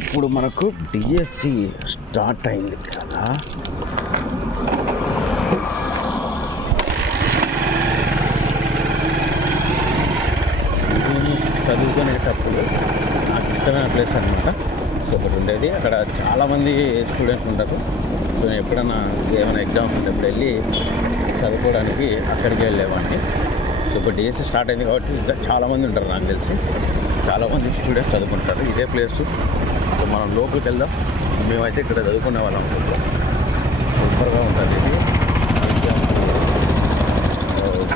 ఇప్పుడు మనకు DSC start అయింది కదా. నేను చదువుకునేటప్పుడు నాకు ఇష్టమైన ప్లేస్ అనమాట. సో ఒకటి ఉండేది అక్కడ చాలామంది స్టూడెంట్స్ ఉంటారు. సో నేను ఎప్పుడైనా ఏమైనా ఎగ్జామ్స్ ఉన్నప్పుడు వెళ్ళి చదువుకోవడానికి అక్కడికి వెళ్ళేవాడిని. సో ఇప్పుడు డిఎస్సి స్టార్ట్ అయింది కాబట్టి ఇంకా చాలామంది ఉంటారు, నాకు తెలిసి చాలామంది స్టూడెంట్స్ చదువుకుంటారు ఇదే ప్లేస్. సో మనం లోపలికి వెళ్దాం. మేమైతే ఇక్కడ చదువుకునే వాళ్ళం. సూపర్గా ఉంటుంది ఇది.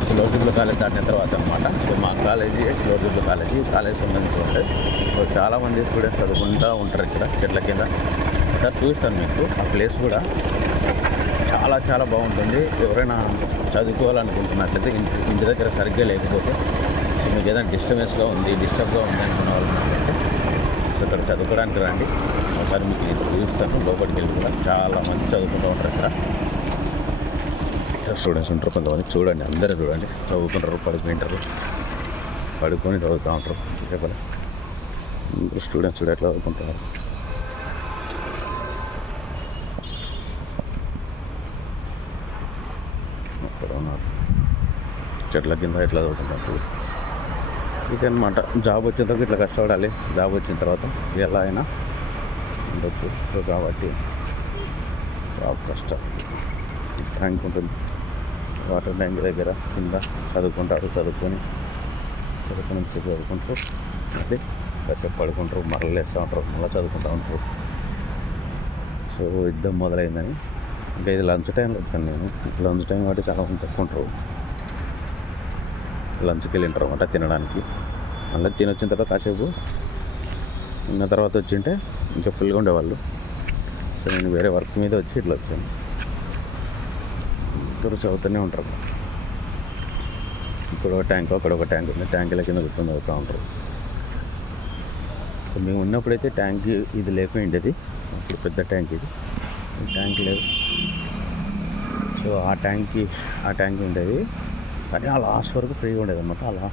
సిల్వర్జుబ్లీ కాలేజ్ దాటిన తర్వాత అనమాట. సో మా కాలేజీ సిల్వర్జుబ్లీ కాలేజ్ సంబంధించి ఉంటుంది. సో చాలామంది స్టూడెంట్స్ చదువుకుంటూ ఉంటారు ఇక్కడ చెట్ల కింద. సార్ చూస్తాను మీకు ఆ ప్లేస్ కూడా చాలా చాలా బాగుంటుంది. ఎవరైనా చదువుకోవాలనుకుంటున్నట్లయితే ఇంటి దగ్గర సరిగ్గా లేకపోతే, సో మీకు ఏదైనా డిస్టర్బెన్స్గా ఉంది డిస్టర్బ్గా ఉంది అనుకున్న వాళ్ళు ఉన్నట్లయితే సో ఇక్కడ చదువుకోవడానికి రండి. ఒకసారి మీకు చూస్తాను. లోపలికి వెళ్ళి కూడా చాలామంది చదువుకుంటూ ఉంటారు ఇక్కడ. స్టూడెంట్స్ ఉంటారు కొంతమంది. చూడండి, అందరూ చూడండి చదువుకుంటారు, పడుకొని చదువుతూ ఉంటారు. చెప్పాలి స్టూడెంట్స్ కూడా ఎట్లా చదువుకుంటారు. అక్కడ ఉన్నారు చెట్ల కింద ఎట్లా చదువుకుంటారు. ఇదన్నమాట జాబ్ వచ్చిన తర్వాత ఇట్లా కష్టపడాలి. జాబ్ వచ్చిన తర్వాత ఎలా అయినా ఉండొచ్చు. సో కాబట్టి జాబ్ కష్టం. ట్యాంక్ ఉంటుంది, వాటర్ ట్యాంక్ దగ్గర కింద చదువుకుంటారు. చదువుకుంటూ మళ్ళీ కాసేపు పడుకుంటారు, మరలు వేస్తూ ఉంటారు, మళ్ళీ చదువుకుంటూ ఉంటారు. సో యుద్ధం మొదలైందని ఇంకా ఇది లంచ్ టైంలో వచ్చాను నేను. లంచ్ టైం కాబట్టి చాలామంది చెప్పుకుంటారు. లంచ్కి వెళ్ళింటారు అన్నమాట తినడానికి. మళ్ళీ తినొచ్చిన తర్వాత కాసేపు ఉన్న తర్వాత వచ్చింటే ఇంకా ఫుల్గా ఉండేవాళ్ళు. సో నేను వేరే వర్క్ మీద వచ్చి ఇట్లా వచ్చాను. ఇద్దరు చదువుతూనే ఉంటారు. ఇక్కడ ఒక ట్యాంక్, అక్కడ ఒక ట్యాంక్ ఉంది. ట్యాంకుల కింద కూర్చొని చదువుతూ ఉంటారు. సో మేము ఉన్నప్పుడైతే ట్యాంక్ ఇది లేకపోయిండేది. ఇప్పుడు పెద్ద ట్యాంక్ ఇది. ట్యాంక్ లేదు. సో ఆ ట్యాంక్ ఉండేది, కానీ ఆ లాస్ట్ వరకు ఫ్రీగా ఉండేది అన్నమాట. అలా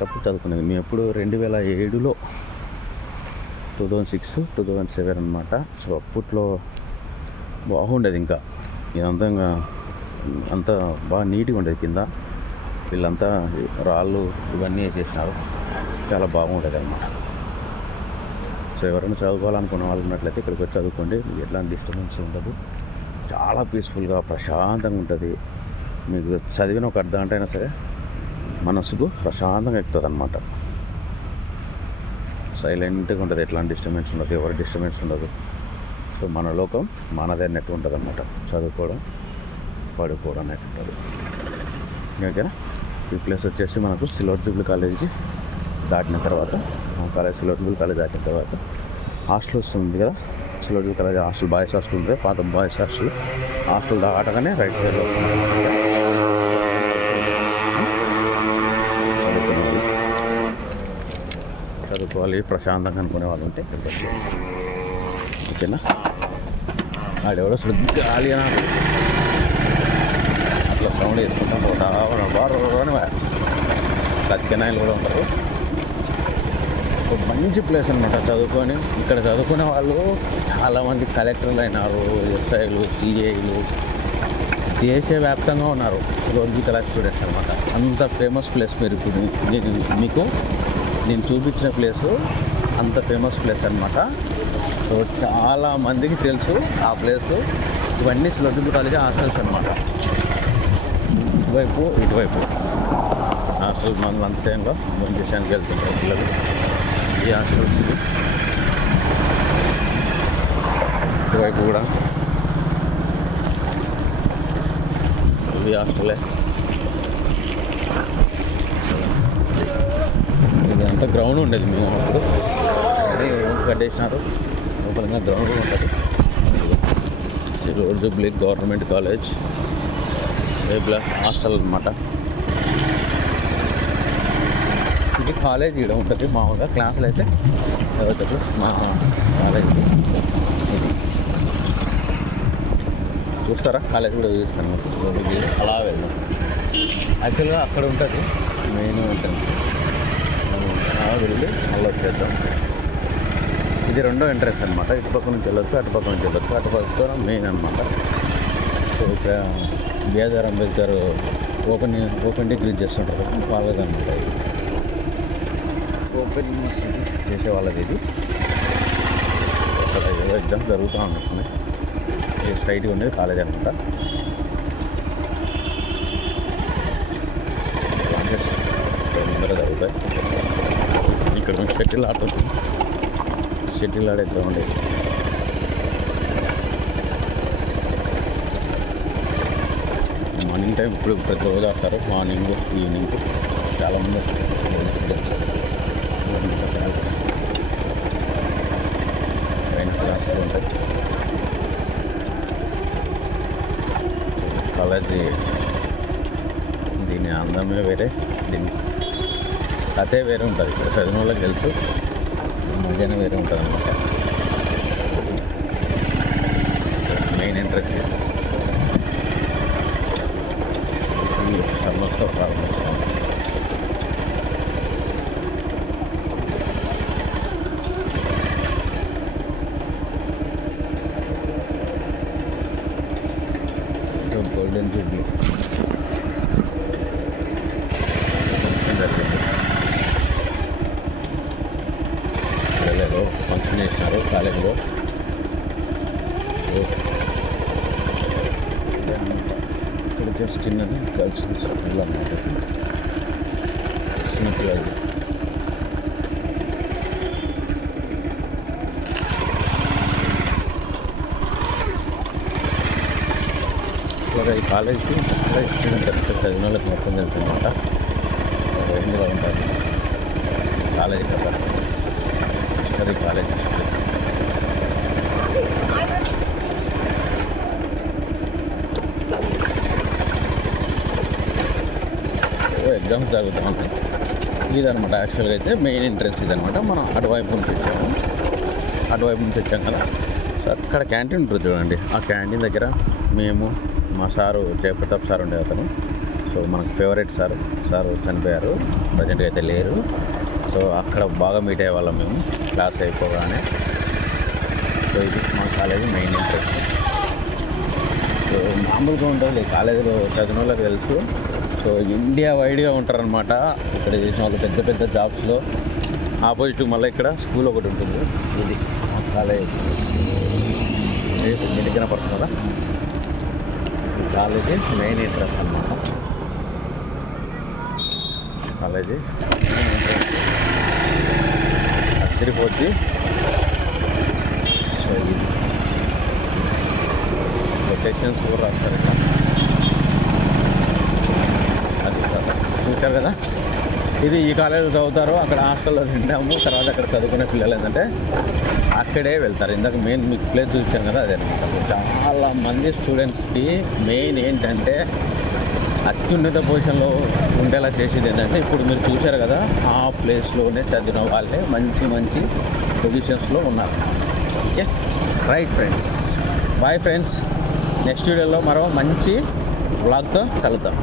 తప్పు చదువుకునేది మేము ఎప్పుడు 2007లో 2006, 2007 అనమాట. సో అప్పట్లో బాగుండేది. ఇంకా ఇదంతా అంత బాగా నీట్గా ఉండేది. కింద వీళ్ళంతా రాళ్ళు ఇవన్నీ వేసేసినారు. చాలా బాగుండేది అన్నమాట. సో ఎవరైనా చదువుకోవాలనుకున్న వాళ్ళు ఉన్నట్లయితే ఇక్కడికి వచ్చి చదువుకోండి. ఎట్లాంటి డిస్టర్బెన్స్ ఉండదు. చాలా పీస్ఫుల్గా ప్రశాంతంగా ఉంటుంది. మీకు చదివిన ఒక అర్ధ గంట అయినా సరే మనసుకు ప్రశాంతంగా ఎక్కుతుంది అన్నమాట. సైలెంట్గా ఉంటుంది. ఎట్లాంటి డిస్టర్బెన్స్ ఉండదు, ఎవరి డిస్టర్బెన్స్ ఉండదు. సో మన లోకం మనదే అన్నట్టు ఉంటుంది అన్నమాట. చదువుకోవడం, పడుకోవడం అన్నట్టు ఉంటుంది. ఓకేనా. ఈ ప్లేస్ వచ్చేసి మనకు సిల్వర్జుబ్లీ కాలేజీ దాటిన తర్వాత, సిల్వర్జుబ్లీ కాలేజ్ దాటిన తర్వాత హాస్టల్ వస్తుంది కదా. సిల్వర్జుబ్లీ కాలేజ్ హాస్టల్, బాయ్స్ హాస్టల్ ఉంటుంది, పాత బాయ్స్ హాస్టల్ దాటగానే రైట్ సైడ్లో చదువుకోవాలి, ప్రశాంతంగా అనుకునే వాళ్ళు ఉంటే ఇక్కడికి వచ్చి. ఓకేనా. ఆడెవడో గాలి అని అట్లా సౌండ్ వేసుకుంటాం పోతా సత్యనాయలు కూడా ఉంటారు. సో మంచి ప్లేస్ అనమాట చదువుకొని. ఇక్కడ చదువుకునే వాళ్ళు చాలామంది కలెక్టర్లు అయినారు, ఎస్ఐలు, సిఐలు, దేశవ్యాప్తంగా ఉన్నారు సిల్వర్జుబ్లీ కాలేజ్ స్టూడెంట్స్ అనమాట. అంత ఫేమస్ ప్లేస్. మీరు ఇప్పుడు నేను చూపించిన ప్లేసు అంత ఫేమస్ ప్లేస్ అనమాట. సో చాలామందికి తెలుసు ఆ ప్లేసు. ఇవన్నీ సిల్వర్జుబ్లీ కాలేజ్ హాస్టల్స్ అనమాట. ఇటువైపు హాస్టల్ మనం అంత టైంలో దేశానికి వెళ్తుంటారు పిల్లలు. ఈ హాస్టల్స్ ఇటువైపు కూడా ఈ హాస్టలే. ఇదంతా గ్రౌండ్ ఉండేది మేము అప్పుడు, అదే కట్టేసినారు. లోపలంగా గ్రౌండ్ ఉంటుంది. సిల్వర్జుబ్లీ గవర్నమెంట్ కాలేజ్ ఏ బ్లాక్ హాస్టల్ అనమాట. ఇది కాలేజ్ ఇక్కడ ఉంటుంది. మామూలుగా క్లాసులు అయితే చదువుతారు. మా కాలేజ్ ఇది చూస్తారా. కాలేజ్ కూడా చూస్తాను. అలా వెళ్ళాం. యాక్చువల్గా అక్కడ ఉంటుంది మెయిన్ ఉంటుంది. వెళ్ళి మళ్ళీ వచ్చేద్దాం. ఇది రెండో ఎంట్రన్స్ అనమాట. ఇటుపక్క నుంచి వెళ్ళొచ్చు, అటుపక్క నుంచి వెళ్ళొచ్చు. అటుపక్క మెయిన్ అనమాట. సో ఇక్కడ బిఆర్ అంబేద్కర్ ఓపెన్ డిగ్రీ చేస్తుంటారు వాళ్ళది అనమాట. ఓపెన్ చేసే వాళ్ళది ఇది. అక్కడ ఏదో ఎగ్జామ్ జరుగుతూ ఉంటుంది. ఇది స్ట్రైట్గా ఉండేది కాలేజ్ అనమాట. క్లాసెస్ ముందర జరుగుతాయి. ఇక్కడ నుంచి షటిల్ ఆడుతుంది. షటిల్ ఆడే గ్రౌండ్ ఇది. మార్నింగ్ టైం ఇప్పుడు ప్రతిరోజు ఆడతారు. మార్నింగ్ ఈవినింగ్ చాలామంది వస్తారు. పైన క్లాసులు ఉంటాయి. కాలేజీ దీని అందమే వేరే, దీని కథే వేరే ఉంటుంది. ఇక్కడ చదివిన వాళ్ళకి తెలుసు, మధ్యాహ్నం వేరే ఉంటుంది అన్నమాట. మెయిన్ ఎంట్రన్స్ సమ్మర్స్తో ప్రారంభిస్తాం. గోల్డెన్ జూబ్లీ ఫంక్షన్ చేసినారు కాలేజీలో. ఇక్కడ జస్ట్ చిన్నది గర్ల్స్ స్కూల్ అన్నమాట. చిన్నపిల్లలు ఇట్లాగా ఈ కాలేజీకి చాలా ఇష్టం. చదివిన వాళ్ళకి మొత్తం తెలుసు అనమాట. రేంజ్లో ఉంటుంది కాలేజీ కదా. History college. ఎగ్జామ్స్ జరుగుతూ ఉంటాయి. ఇదనమాట యాక్చువల్గా అయితే మెయిన్ ఎంట్రన్స్ ఇదనమాట. మనం అటువైపు నుంచి వచ్చాం కదా. సో అక్కడ క్యాంటీన్ ఉంటుంది చూడండి. ఆ క్యాంటీన్ దగ్గర మేము, మా సారు జయప్రతాప్ సార్ ఉండే అతను, సో మనకు ఫేవరెట్ సారు చనిపోయారు, ప్రజెంట్గా అయితే లేరు. సో అక్కడ బాగా మీట్ అయ్యేవాళ్ళం మేము క్లాస్ అయిపోగానే. సో ఇది మా కాలేజీ మెయిన్ ఎంట్రన్స్. సో మామూలుగా ఉంటుంది కాలేజీలో చదివిన వాళ్ళకి తెలుసు. సో ఇండియా వైడ్గా ఉంటారనమాట. ఇక్కడ చేసిన వాళ్ళు పెద్ద పెద్ద జాబ్స్లో. ఆపోజిట్ మళ్ళీ ఇక్కడ స్కూల్ ఒకటి ఉంటుంది. ఇది మా కాలేజ్ మీ దగ్గర పడుతుందా? ఈ కాలేజీ మెయిన్ ఎంట్రన్స్ అన్నమాట. కాలేజీ తిరిగిపోద్ది. సో ఇది లొకేషన్స్ కూడా రాస్తారు ఇక్కడ. అది చూశారు కదా. ఇది ఈ కాలేజీలో చదువుతారు, అక్కడ హాస్టల్లో తింటాము. తర్వాత అక్కడ చదువుకునే పిల్లలు ఏంటంటే అక్కడే వెళ్తారు. ఇందాక మెయిన్ మీకు ప్లేస్ చూసాను కదా, అదే అనమాట. చాలా మంది స్టూడెంట్స్కి మెయిన్ ఏంటంటే అత్యున్నత పొజిషన్లో ఉండేలా చేసేది ఏంటంటే, ఇప్పుడు మీరు చూశారు కదా, ఆ ప్లేస్లోనే చదివిన వాళ్ళే మంచి మంచి పొజిషన్స్లో ఉన్నారు. Okay, right friends, bye friends. Next వీడియోలో మరో మంచి వ్లాగ్తో కలుద్దాం.